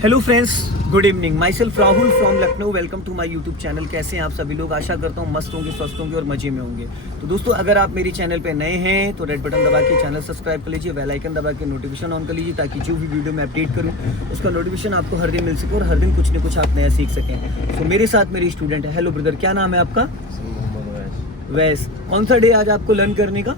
Hello friends, good evening. Myself Rahul from Lucknow. Welcome to my YouTube channel. कैसे हैं आप सभी लोग? आशा करता हूँ मस्त होंगे, स्वस्थ होंगे और मजे में होंगे। तो दोस्तों, अगर आप मेरी चैनल पे नए हैं तो रेड बटन दबा के चैनल सब्सक्राइब कर लीजिए, बेल आइकन दबा के नोटिफिकेशन ऑन कर लीजिए, ताकि जो भी वीडियो मैं अपडेट करूँ उसका नोटिफिकेशन आपको हर दिन मिल सके और हर दिन कुछ न कुछ आप नया सीख सकें। तो मेरे साथ मेरी स्टूडेंट है। हेलो ब्रदर, क्या नाम है आपका? वैस। कौन सा डे आज आपको लर्न करने का?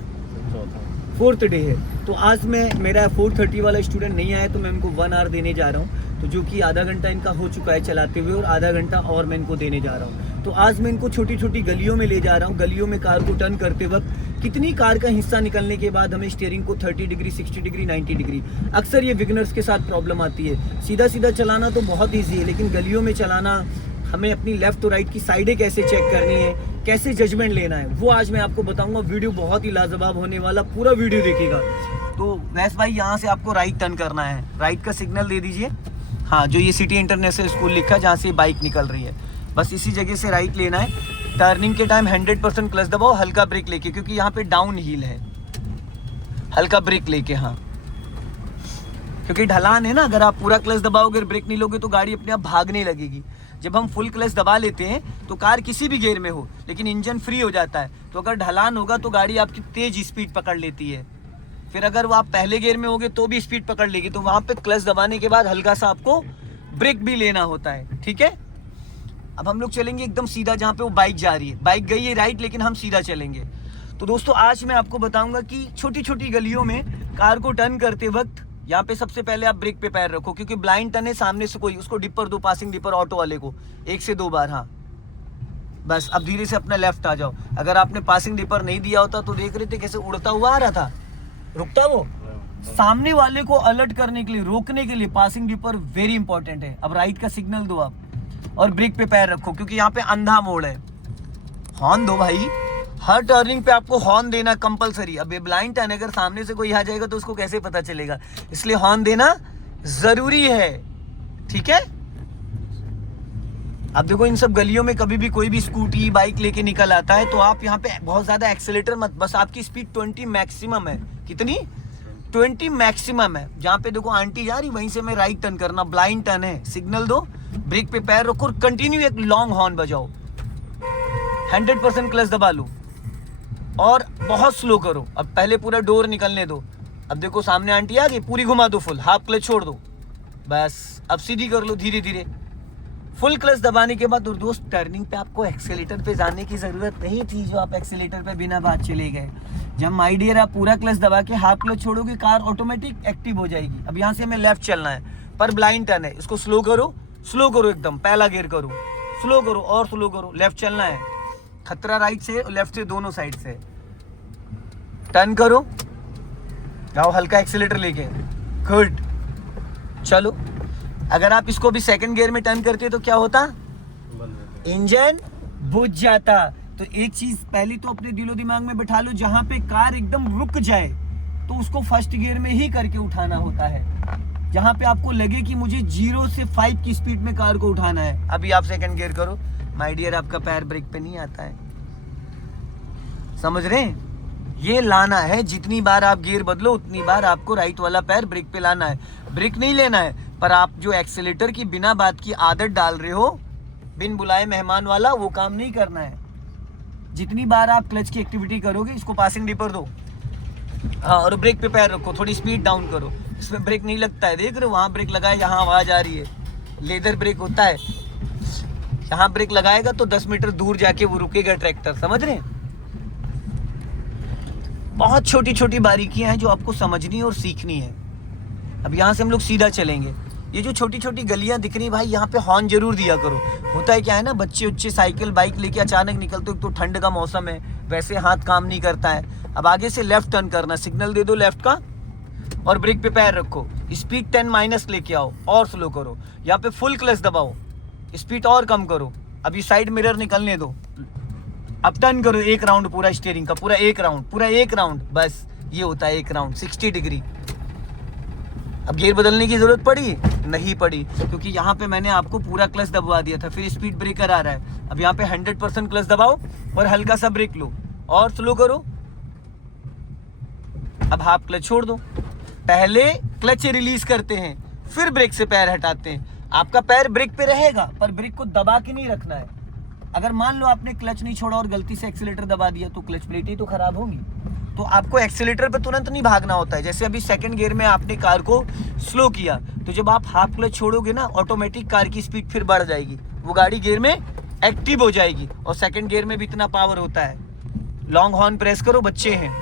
फोर्थ डे है। तो आज मेरा 4:30 वाला स्टूडेंट नहीं आया, तो मैं उनको 1 आवर देने जा रहा हूँ, तो जो कि आधा घंटा इनका हो चुका है चलाते हुए, और आधा घंटा और मैं इनको देने जा रहा हूँ। तो आज मैं इनको छोटी छोटी गलियों में ले जा रहा हूँ। गलियों में कार को टर्न करते वक्त कितनी कार का हिस्सा निकलने के बाद हमें स्टीयरिंग को 30 डिग्री, 60 डिग्री, 90 डिग्री, अक्सर ये बिगिनर्स के साथ प्रॉब्लम आती है। सीधा सीधा चलाना तो बहुत ईजी है, लेकिन गलियों में चलाना, हमें अपनी लेफ्ट और राइट की साइडें कैसे चेक करनी है, कैसे जजमेंट लेना है, वो आज मैं आपको बताऊंगा। वीडियो बहुत ही लाजवाब होने वाला, पूरा वीडियो देखिएगा। तो वैस भाई, यहाँ से आपको राइट टर्न करना है। राइट का सिग्नल दे दीजिए। हाँ, जो ये सिटी इंटरनेशनल स्कूल लिखा है जहाँ से बाइक निकल रही है, बस इसी जगह से राइट लेना है। टर्निंग के टाइम 100% क्लच दबाओ, हल्का ब्रेक लेके, क्योंकि यहाँ पे डाउन हिल है। हल्का ब्रेक लेके, हाँ, क्योंकि ढलान है ना। अगर आप पूरा क्लच दबाओगे, ब्रेक नहीं लोगे, तो गाड़ी अपने आप भागने लगेगी। जब हम फुल क्लच दबा लेते हैं तो कार किसी भी गियर में हो, लेकिन इंजन फ्री हो जाता है। तो अगर ढलान होगा तो गाड़ी आपकी तेज स्पीड पकड़ लेती है। फिर अगर वो आप पहले गियर में होगे तो भी स्पीड पकड़ लेगी। तो वहाँ पे क्लच दबाने के बाद हल्का सा आपको ब्रेक भी लेना होता है, ठीक है। अब हम लोग चलेंगे एकदम सीधा, जहाँ पे वो बाइक जा रही है। बाइक गई है राइट, लेकिन हम सीधा चलेंगे। तो दोस्तों, आज मैं आपको बताऊंगा कि छोटी छोटी गलियों में कार को टर्न करते वक्त, यहाँ पे सबसे पहले आप ब्रेक पे पैर रखो, क्योंकि ब्लाइंड टर्न है। सामने से कोई, उसको डिपर दो, पासिंग डिपर ऑटो वाले को 1 से 2 बार। हाँ, बस अब धीरे से अपना लेफ्ट आ जाओ। अगर आपने पासिंग डिपर नहीं दिया होता तो देख रहे थे कैसे उड़ता हुआ आ रहा था, रुकता वो। सामने वाले को अलर्ट करने के लिए, रोकने के लिए पासिंग डिपर वेरी इंपॉर्टेंट है। अब राइट का सिग्नल दो आप, और ब्रेक पे पैर रखो, क्योंकि यहाँ पे अंधा मोड़ है। हॉर्न दो भाई, हर टर्निंग पे आपको हॉर्न देना कंपलसरी। अब ये ब्लाइंड टर्न, अगर सामने से कोई आ जाएगा तो उसको कैसे पता चलेगा, इसलिए हॉर्न देना जरूरी है, ठीक है। अब देखो, इन सब गलियों में कभी भी कोई भी स्कूटी, बाइक लेके निकल आता है, तो आप यहाँ पे बहुत ज्यादा एक्सेलेटर मत, बस आपकी स्पीड 20 मैक्सिमम है। कितनी? 20 मैक्सिमम है। जहाँ पे देखो आंटी जा रही, वहीं से मैं राइट टर्न करना। ब्लाइंड टर्न है, सिग्नल दो, ब्रेक पे पैर रखो और कंटिन्यू एक लॉन्ग हॉर्न बजाओ। 100% क्लच दबा लो और बहुत स्लो करो। अब पहले पूरा डोर निकलने दो। अब देखो सामने आंटी आ गई, पूरी घुमा दो फुल, हाफ क्लच छोड़ दो, बस अब सीधी कर लो धीरे धीरे। फुल क्लच दबाने के बाद, और दोस्त, टर्निंग पे आपको एक्सेलेटर पे जाने की जरूरत नहीं थी, जो आप एक्सेलेटर पे बिना बात चले गए। जब माय डियर आप पूरा क्लच दबा के हाफ क्लच छोड़ोगे, कार ऑटोमेटिक एक्टिव हो जाएगी। अब यहाँ से हमें लेफ्ट चलना है, पर ब्लाइंड टर्न है, इसको स्लो करो, स्लो करो एकदम, पहला गियर करो, स्लो करो और स्लो करो। लेफ्ट चलना है, खतरा राइट से लेफ्ट से दोनों साइड से। टर्न करो, जाओ हल्का एक्सीलेटर लेके, गुड, चलो। अगर आप इसको भी सेकंड गियर में टर्न करते तो क्या होता? इंजन बुझ जाता। तो एक चीज पहली तो अपने दिलो दिमाग में बैठा लो, जहां पे कार एकदम रुक जाए तो उसको फर्स्ट गियर में ही करके उठाना होता है। जहां पे आपको लगे कि मुझे 0 से 5 की स्पीड में कार को उठाना है, अभी आप सेकंड गियर करो। माय डियर, आपका पैर ब्रेक पे नहीं आता है, समझ रहे हैं? ये लाना है, जितनी बार आप गियर बदलो उतनी बार आपको राइट वाला पैर ब्रेक पे लाना है। ब्रेक नहीं लेना है, पर आप जो एक्सेलेटर की बिना बात की आदत डाल रहे हो, बिन बुलाए मेहमान वाला, वो काम नहीं करना है। जितनी बार आप क्लच की एक्टिविटी करोगे, इसको पासिंग डिपर दो, हाँ, और ब्रेक पे पैर रखो, थोड़ी स्पीड डाउन करो। इसमें ब्रेक नहीं लगता है, देख रहे हो? वहाँ ब्रेक लगाए जहाँ आवाज आ रही है, लेदर ब्रेक होता है। यहाँ ब्रेक लगाएगा तो 10 मीटर दूर जाके वो रुकेगा ट्रैक्टर, समझ रहे हैं? बहुत छोटी छोटी बारीकियां हैं जो आपको समझनी और सीखनी है। अब यहाँ से हम लोग सीधा चलेंगे। ये जो छोटी छोटी गलियां दिख रही भाई, यहाँ पे हॉर्न जरूर दिया करो। होता है क्या है ना, बच्चे उच्चे साइकिल बाइक लेके अचानक निकलते हो, तो ठंड का मौसम है, वैसे हाथ काम नहीं करता है। अब आगे से लेफ्ट टर्न करना, सिग्नल दे दो लेफ्ट का, और ब्रेक पे पैर रखो, स्पीड 10 माइनस लेके आओ और स्लो करो। यहाँ पे फुल क्लच दबाओ, स्पीड और कम करो। अभी साइड मिरर निकलने दो, अब टर्न करो एक राउंड पूरा स्टीयरिंग का, पूरा एक राउंड, बस ये होता है एक राउंड 60 डिग्री। अब गियर बदलने की जरूरत पड़ी? नहीं पड़ी, क्योंकि यहाँ पे मैंने आपको पूरा क्लच दबवा दिया था। फिर स्पीड ब्रेकर आ रहा है, अब यहाँ पे 100% क्लच दबाओ और हल्का सा ब्रेक लो और स्लो करो। अब हाफ क्लच छोड़ दो। पहले क्लच रिलीज करते हैं, फिर ब्रेक से पैर हटाते हैं, आपका पैर ब्रेक पे रहेगा पर ब्रेक को दबा के नहीं रखना है। अगर मान लो आपने क्लच नहीं छोड़ा और गलती से एक्सीलेटर दबा दिया तो क्लच प्लेट ही तो खराब होगी। तो आपको एक्सीलेटर पे तुरंत नहीं भागना होता है। जैसे अभी सेकंड गियर में आपने कार को स्लो किया तो जब आप हाफ क्लच छोड़ोगे ना, ऑटोमेटिक कार की स्पीड फिर बढ़ जाएगी, वो गाड़ी गियर में एक्टिव हो जाएगी। और सेकंड गियर में भी इतना पावर होता है। लॉन्ग हॉर्न प्रेस करो, बच्चे हैं।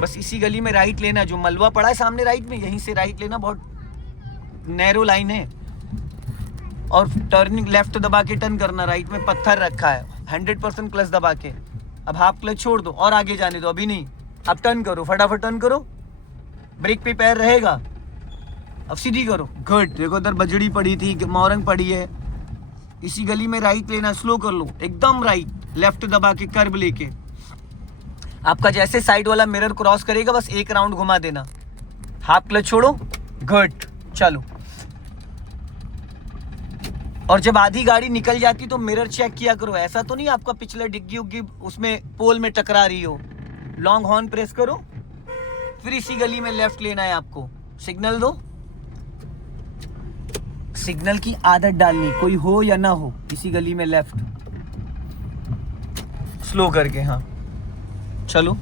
बस इसी गली में राइट लेना, जो मलबा पड़ा है सामने राइट में, यहीं से राइट लेना, बहुत नैरो लाइन है। और टर्निंग लेफ्ट दबा के टर्न करना, राइट में पत्थर रखा है, 100% क्लच दबा के। अब हाफ क्लच छोड़ दो और आगे जाने दो, अभी नहीं, अब टर्न करो, फटाफट टर्न करो, ब्रेक पे पैर रहेगा, अब सीधी करो, गुड। देखो उधर बजड़ी पड़ी थी, मोरंग पड़ी है। इसी गली में राइट लेना, स्लो कर लो, एकदम राइट, लेफ्ट दबा के कर्व लेके। आपका जैसे साइड वाला मिरर क्रॉस करेगा बस एक राउंड घुमा देना, हाफ क्लच छोड़ो, गुड, चलो। और जब आधी गाड़ी निकल जाती तो मिरर चेक किया करो, ऐसा तो नहीं आपका पिछले डिग्गी उग्गी उसमें पोल में टकरा रही हो। लॉन्ग हॉर्न प्रेस करो, फिर इसी गली में लेफ्ट लेना है आपको, सिग्नल दो। सिग्नल की आदत डालनी, कोई हो या ना हो, इसी गली में लेफ्ट, स्लो करके, हाँ चलो।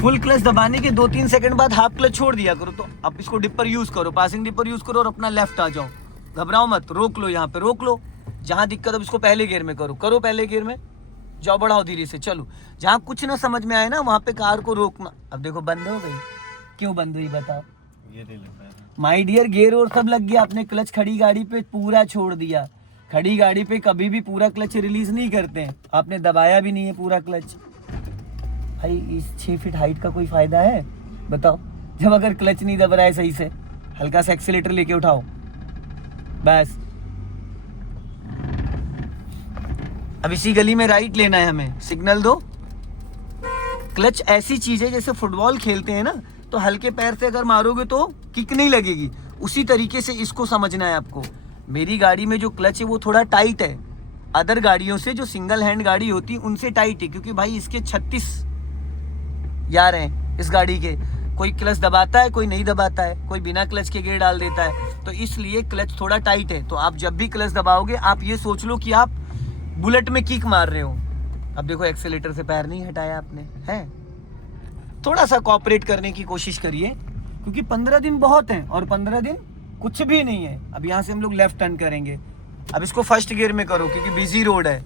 फुल क्लच दबाने के 2-3 सेकंड बाद हाफ क्लच छोड़ दिया करो। तो अब इसको डिपर यूज करो, पासिंग डिपर यूज करो और अपना लेफ्ट आ जाओ, घबराओ मत, रोक लो, यहाँ पे रोक लो। जहां दिक्कत अब इसको पहले गियर में करो पहले गियर में जाओ, बढ़ाओ धीरे से, चलो। जहां कुछ ना समझ में आए ना वहां पे कार को रोकना। अब देखो बंद हो गई, क्यों बंद हुई बताओ? माय डियर, गियर और सब लग गया, आपने क्लच खड़ी गाड़ी पे पूरा छोड़ दिया। खड़ी गाड़ी पे कभी भी पूरा क्लच रिलीज नहीं करते हैं, आपने दबाया भी नहीं है पूरा क्लच। भाई इस 6 फीट हाइट का कोई फायदा है बताओ? जब अगर क्लच नहीं दब रहा है सही से, हल्का सा एक्सीलेटर लेके उठाओ बस। अब इसी गली में राइट लेना है हमें, सिग्नल दो। क्लच ऐसी चीज है जैसे फुटबॉल खेलते हैं ना, तो हल्के पैर से अगर मारोगे तो किक नहीं लगेगी, उसी तरीके से इसको समझना है आपको। मेरी गाड़ी में जो क्लच है वो थोड़ा टाइट है, अदर गाड़ियों से जो सिंगल हैंड गाड़ी होती है उनसे टाइट है, क्योंकि भाई इसके 36 यार हैं इस गाड़ी के। कोई क्लच दबाता है, कोई नहीं दबाता है, कोई बिना क्लच के गियर डाल देता है, तो इसलिए क्लच थोड़ा टाइट है। तो आप जब भी क्लच दबाओगे आप ये सोच लो कि आप बुलेट में किक मार रहे हो। अब देखो एक्सीलेटर से पैर नहीं हटाया आपने, है? थोड़ा सा कोऑपरेट करने की कोशिश करिए, क्योंकि 15 दिन बहुत हैं और 15 दिन कुछ भी नहीं है। अब यहाँ से हम लोग लेफ्ट टर्न करेंगे, अब इसको फर्स्ट गियर में करो क्योंकि बिजी रोड है,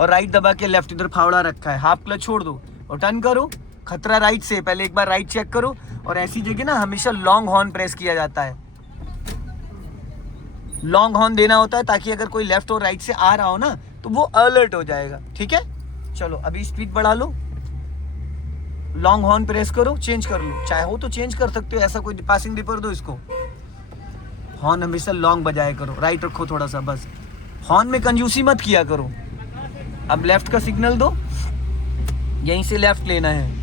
और राइट दबा के लेफ्ट, इधर फावड़ा रखा है, हाफ क्लच छोड़ दो और टर्न करो। खतरा राइट से, पहले एक बार राइट चेक करो। और ऐसी जगह ना हमेशा लॉन्ग हॉर्न प्रेस किया जाता है, लॉन्ग हॉर्न देना होता है ताकि अगर कोई लेफ्ट और राइट से आ रहा हो ना तो वो अलर्ट हो जाएगा, ठीक है? चलो अभी स्पीड बढ़ा लो, लॉन्ग हॉर्न प्रेस करो, चेंज कर लो, चाहे हो तो चेंज कर सकते हो, ऐसा कोई पासिंग डिपर दो इसको। हॉर्न हमेशा लॉन्ग बजाया करो, राइट रखो थोड़ा सा बस, हॉर्न में कंजूसी मत किया करो। अब लेफ्ट का सिग्नल दो, यहीं से लेफ्ट लेना है।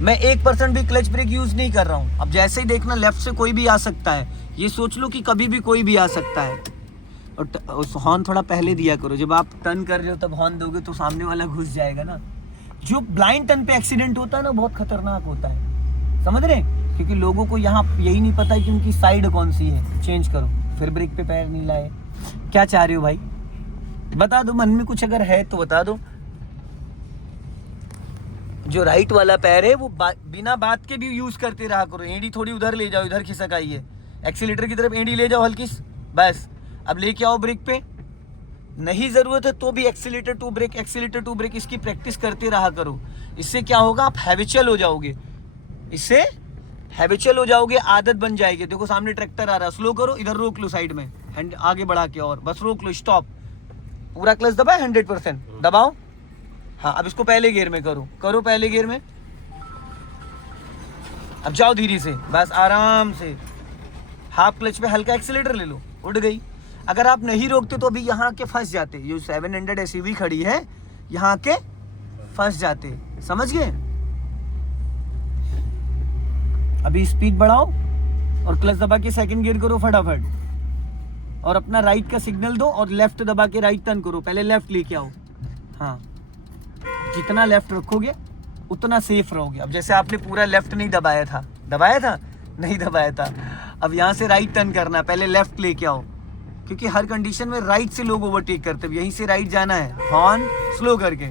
मैं 1% भी क्लच ब्रेक यूज नहीं कर रहा हूँ। अब जैसे ही देखना लेफ्ट से कोई भी आ सकता है, ये सोच लो कि कभी भी कोई भी आ सकता है। और हॉर्न थोड़ा पहले दिया करो, जब आप टर्न कर रहे हो तब हॉर्न दोगे तो सामने वाला घुस जाएगा ना। जो ब्लाइंड टर्न पे एक्सीडेंट होता है ना बहुत खतरनाक होता है, समझ रहे? क्योंकि लोगों को यहाँ यही नहीं पता कि उनकी साइड कौन सी है। चेंज करो, फिर ब्रेक पे पैर नहीं लाए। क्या चाह रहे हो भाई बता दो, मन में कुछ अगर है तो बता दो। जो राइट वाला पैर है वो बिना बात के भी यूज करते रहा करो। एड़ी थोड़ी उधर ले जाओ, इधर खिसक आई है, एक्सीलेटर की तरफ एड़ी ले जाओ हल्की, बस। अब लेके आओ ब्रेक पे, नहीं जरूरत है तो भी accelerator to brake, accelerator to brake, इसकी प्रैक्टिस करते रहा करो। इससे क्या होगा, आप हैबिचुअल हो जाओगे, इससे हैबिचुअल हो जाओगे, आदत बन जाएगी। देखो सामने ट्रैक्टर आ रहा है, स्लो करो, इधर रोक लो साइड में, हैंड आगे बढ़ा के, और बस रोक लो, स्टॉप। पूरा क्लच दबाए, 100% दबाओ। हाँ अब इसको पहले गियर में करो पहले गियर में। अब जाओ धीरे से, बस आराम से, हाफ क्लच पे हल्का एक्सीलेटर ले लो, उड़ गई। अगर आप नहीं रोकते तो अभी यहाँ के फंस जाते, ये 700 SUV खड़ी है, यहाँ के फंस जाते, समझ गए? अभी स्पीड बढ़ाओ और क्लच दबा के सेकंड गियर करो फटाफट, और अपना राइट का सिग्नल दो और लेफ्ट दबा के राइट टर्न करो। पहले लेफ्ट लेके आओ, हाँ जितना लेफ्ट रखोगे उतना सेफ रहोगे। अब जैसे आपने पूरा लेफ्ट नहीं दबाया था नहीं दबाया था। अब यहाँ से राइट टर्न करना है, पहले लेफ्ट लेके आओ, क्योंकि हर कंडीशन में राइट से लोग ओवरटेक करते हैं। यहीं से राइट जाना है, हॉर्न स्लो करके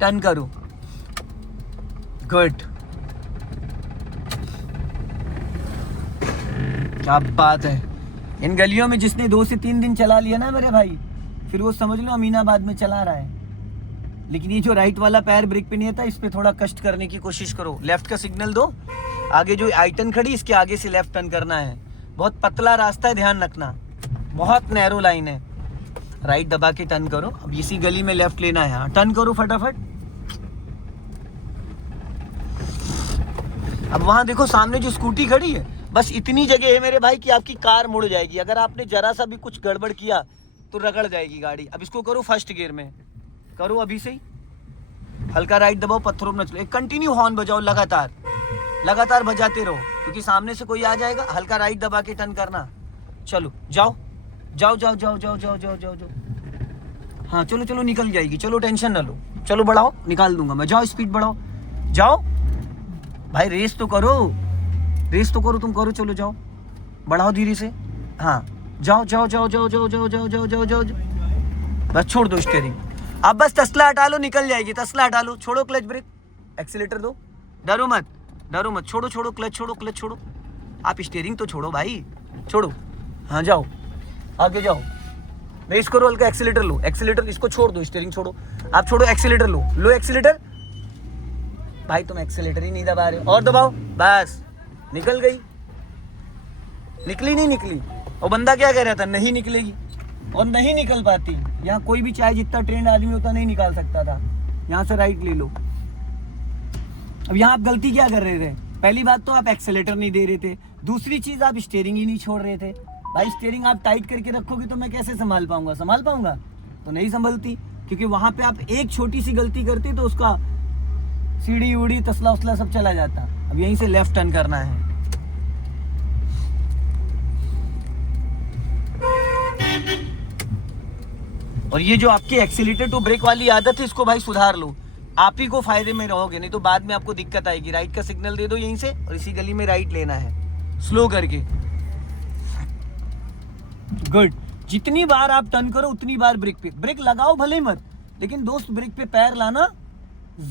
टर्न करो। गुड, क्या बात है। इन गलियों में जिसने 2 से 3 दिन चला लिया ना मेरे भाई, फिर वो समझ लो अमीनाबाद में चला रहा है। लेकिन ये जो राइट वाला पैर ब्रेक पे नहीं था, इस पे थोड़ा कष्ट करने की कोशिश करो। लेफ्ट का सिग्नल दो, आगे जो आई-10 खड़ी इसके आगे से लेफ्ट टर्न करना है। बहुत पतला रास्ता है, ध्यान रखना, बहुत नैरो लाइन है। राइट दबा के टर्न करो। अब इसी गली में लेफ्ट लेना है। हाँ, टर्न करो फटाफट। अब वहां देखो सामने जो स्कूटी खड़ी है, बस इतनी जगह है मेरे भाई कि आपकी कार मुड़ जाएगी। अगर आपने जरा सा भी कुछ गड़बड़ किया तो रगड़ जाएगी गाड़ी। अब इसको करो फर्स्ट गियर में, करो अभी से ही। हल्का राइट दबाओ, पत्थरों में न चलो। एक कंटिन्यू हॉर्न बजाओ, लगातार बजाते रहो, क्योंकि सामने से कोई आ जाएगा। हल्का राइट दबा के टर्न करना। चलो जाओ जाओ जाओ जाओ जाओ जाओ जाओ जाओ जाओ। हाँ चलो चलो, निकल जाएगी। चलो टेंशन ना लो, चलो बढ़ाओ, निकाल दूंगा मैं। जाओ स्पीड बढ़ाओ, जाओ भाई, रेस तो करो, रेस तो करो, तुम करो। चलो जाओ, बढ़ाओ धीरे से। हाँ जाओ जाओ जाओ जाओ जाओ जाओ जाओ जाओ जाओ जाओ। बस छोड़ दो स्टीयरिंग। अब बस तसला हटा लो, निकल जाएगी। तसला हटा लो, छोड़ो क्लच ब्रेक, एक्सीलेटर दो। डरो मत, डरो मत, छोड़ो छोड़ो क्लच, छोड़ो क्लच छोड़ो। आप स्टीयरिंग तो छोड़ो भाई, छोड़ो। हाँ जाओ, आगे जाओ, रेस करो। हल्का एक्सीलेटर लो, एक्सीलेटर इसको छोड़ दो, स्टीयरिंग छोड़ो। आप छोड़ो, एक्सीलेटर लो, लो एक्सीलेटर। भाई तुम एक्सीलेटर ही नहीं दबा रहे हो, और दबाओ। बस निकल गई, निकली नहीं निकली। और बंदा क्या कह रहा था, नहीं निकलेगी, और नहीं निकल पाती। यहाँ कोई भी चाहे जितना ट्रेंड आदमी होता नहीं निकाल सकता था। यहाँ से राइट ले लो। अब यहाँ आप गलती क्या कर रहे थे? पहली बात तो आप एक्सेलेटर नहीं दे रहे थे, दूसरी चीज आप स्टीयरिंग ही नहीं छोड़ रहे थे। भाई स्टीयरिंग आप टाइट करके रखोगे तो मैं कैसे संभाल पाऊंगा? संभाल पाऊंगा तो नहीं संभलती, क्योंकि वहां पे आप एक छोटी सी गलती करते तो उसका सीढ़ी उड़ी तसला उसला सब चला जाता। अब यहीं से लेफ्ट टर्न करना है। और ये जो आपकी एक्सीलेटर टू ब्रेक वाली आदत है, इसको भाई सुधार लो, आप ही को फायदे में रहोगे, नहीं तो बाद में आपको दिक्कत आएगी। राइट का सिग्नल दे दो यहीं से, और इसी गली में राइट लेना है स्लो करके। गुड, जितनी बार आप टर्न करो उतनी बार ब्रेक पे, ब्रेक लगाओ भले मत, लेकिन दोस्त ब्रेक पे पैर लाना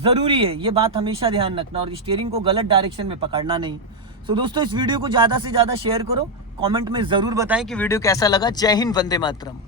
जरूरी है। ये बात हमेशा ध्यान रखना, और स्टीयरिंग को गलत डायरेक्शन में पकड़ना नहीं। तो दोस्तों इस वीडियो को ज्यादा से ज्यादा शेयर करो, कमेंट में जरूर बताएं कि वीडियो कैसा लगा। जय हिंद, वंदे मातरम।